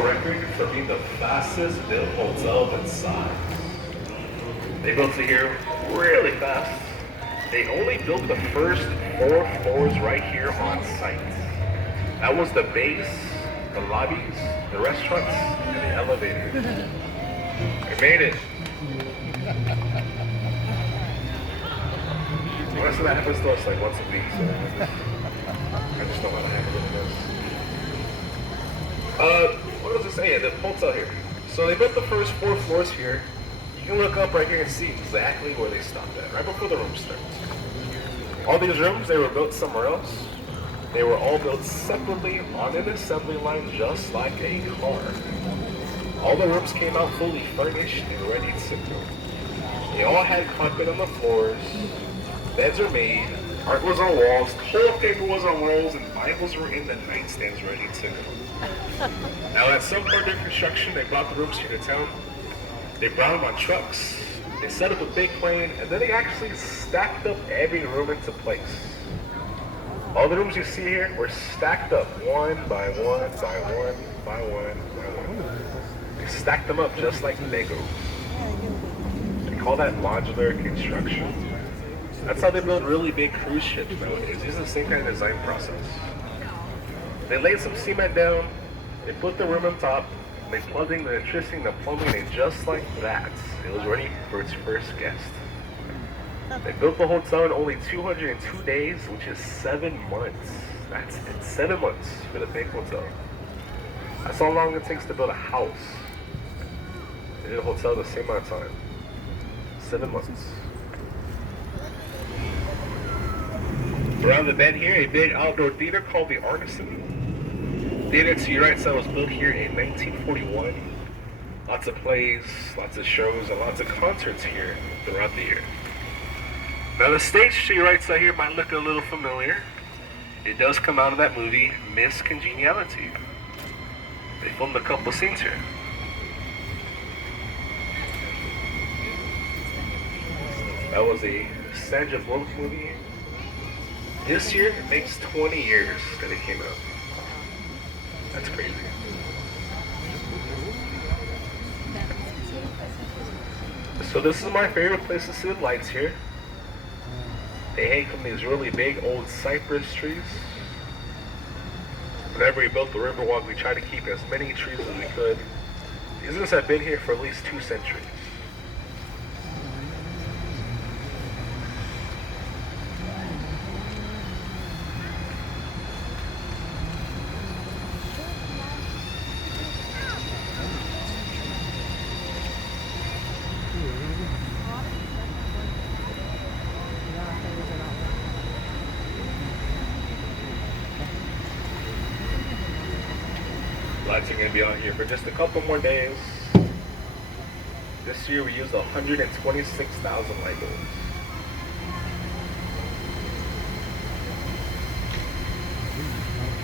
record for being the fastest built hotel in size. They built it here really fast. They only built the first 4 floors right here on site. That was the base, the lobbies, the restaurants, and the elevators. They made it. Honestly, that happens to us like once a week, so I just know how to handle this. What was I saying? The hotel here. So they built the first 4 floors here. You can look up right here and see exactly where they stopped at, right before the room starts. All these rooms, they were built somewhere else. They were all built separately on an assembly line, just like a car. All the rooms came out fully furnished and ready to go. They all had carpet on the floors. Beds are made. Art was on walls. Toilet paper was on walls, and Bibles were in the nightstands ready to go. Now, at some part of their construction, they brought the rooms here to town. They brought them on trucks. They set up a big plane, and then they actually stacked up every room into place. All the rooms you see here were stacked up one by one by one by one by one. They stacked them up just like Legos. They call that modular construction. That's how they build really big cruise ships nowadays. Using the same kind of design process. They laid some cement down, they put the room on top, they plugged in the electricity and the plumbing, and just like that, it was ready for its first guest. They built the hotel in only 202 days, which is 7 months. That's it, 7 months for the big hotel. That's how long it takes to build a house. They did a hotel the same amount of time. 7 months. Around the bend here, a big outdoor theater called the Artisan. Theater to your right side was built here in 1941. Lots of plays, lots of shows, and lots of concerts here throughout the year. Now the stage to your right side here might look a little familiar. It does come out of that movie, Miss Congeniality. They filmed a couple scenes here. That was a Sandra Bullock movie. This year, it makes 20 years that it came out. That's crazy. So this is my favorite place to see the lights here. They hang from these really big old cypress trees. Whenever we built the Riverwalk, we tried to keep as many trees as we could. These things have been here for at least 2 centuries. Lights are going to be on here for just a couple more days. This year we used 126,000 light bulbs.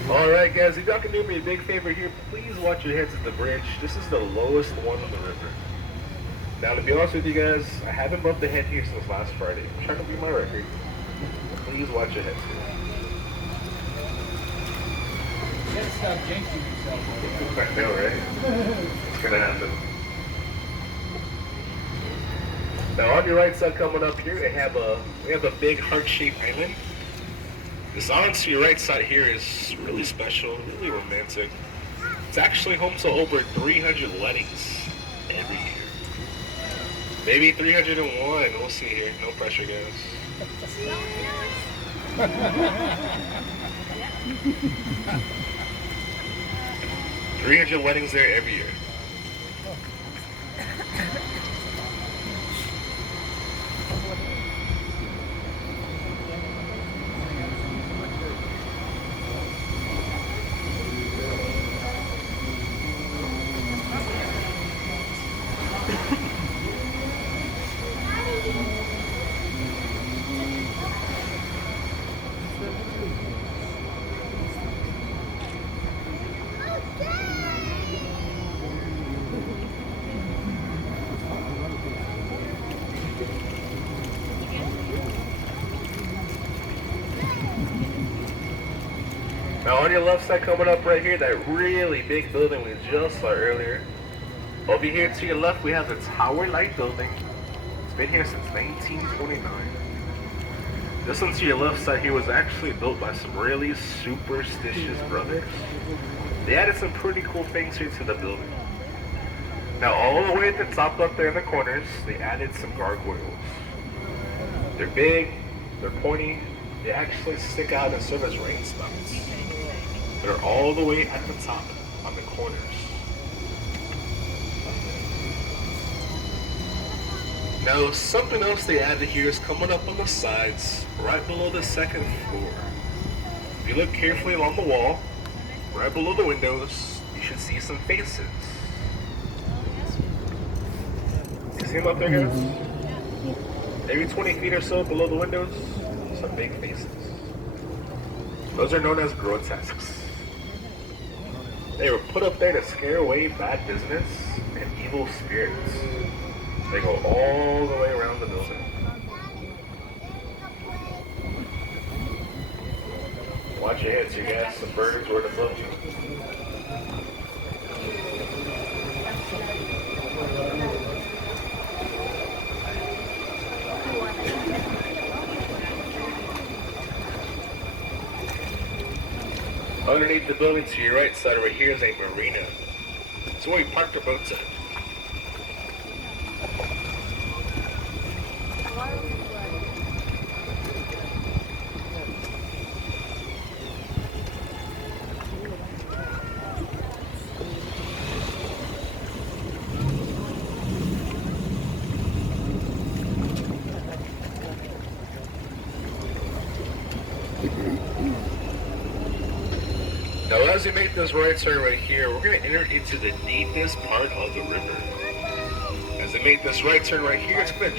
Alright guys, if y'all can do me a big favor here, please watch your heads at the bridge. This is the lowest one on the river. Now to be honest with you guys, I haven't bumped the head here since last Friday. I'm trying to beat my record. Please watch your heads here. You gotta stop jinxing yourself. I know, right? It's gonna happen. Now on your right side coming up here, we have a big heart-shaped island. This island to your right side here is really special, really romantic. It's actually home to over 300 weddings every year. Maybe 301, we'll see here. No pressure, guys. 300 weddings there every year. On your left side coming up right here, that really big building we just saw earlier. Over here to your left, we have the Tower Light building. It's been here since 1929. This one to your left side here was actually built by some really superstitious brothers. They added some pretty cool things here to the building. Now all the way at the top up there in the corners, they added some gargoyles. They're big, they're pointy, they actually stick out and serve as rain spouts. They're all the way at the top on the corners. Now something else they added here is coming up on the sides, right below the second floor. If you look carefully along the wall, right below the windows, you should see some faces. You see them up there, guys? Maybe 20 feet or so below the windows, some big faces. Those are known as grotesques. They were put up there to scare away bad business and evil spirits. They go all the way around the building. Watch your heads, you guys. Some birds were to float. Underneath the building to your right side over here is a marina. It's where we parked our boats at. Now as we make this right turn right here, we're going to enter into the deepest part of the river. As we make this right turn right here, it's going to drop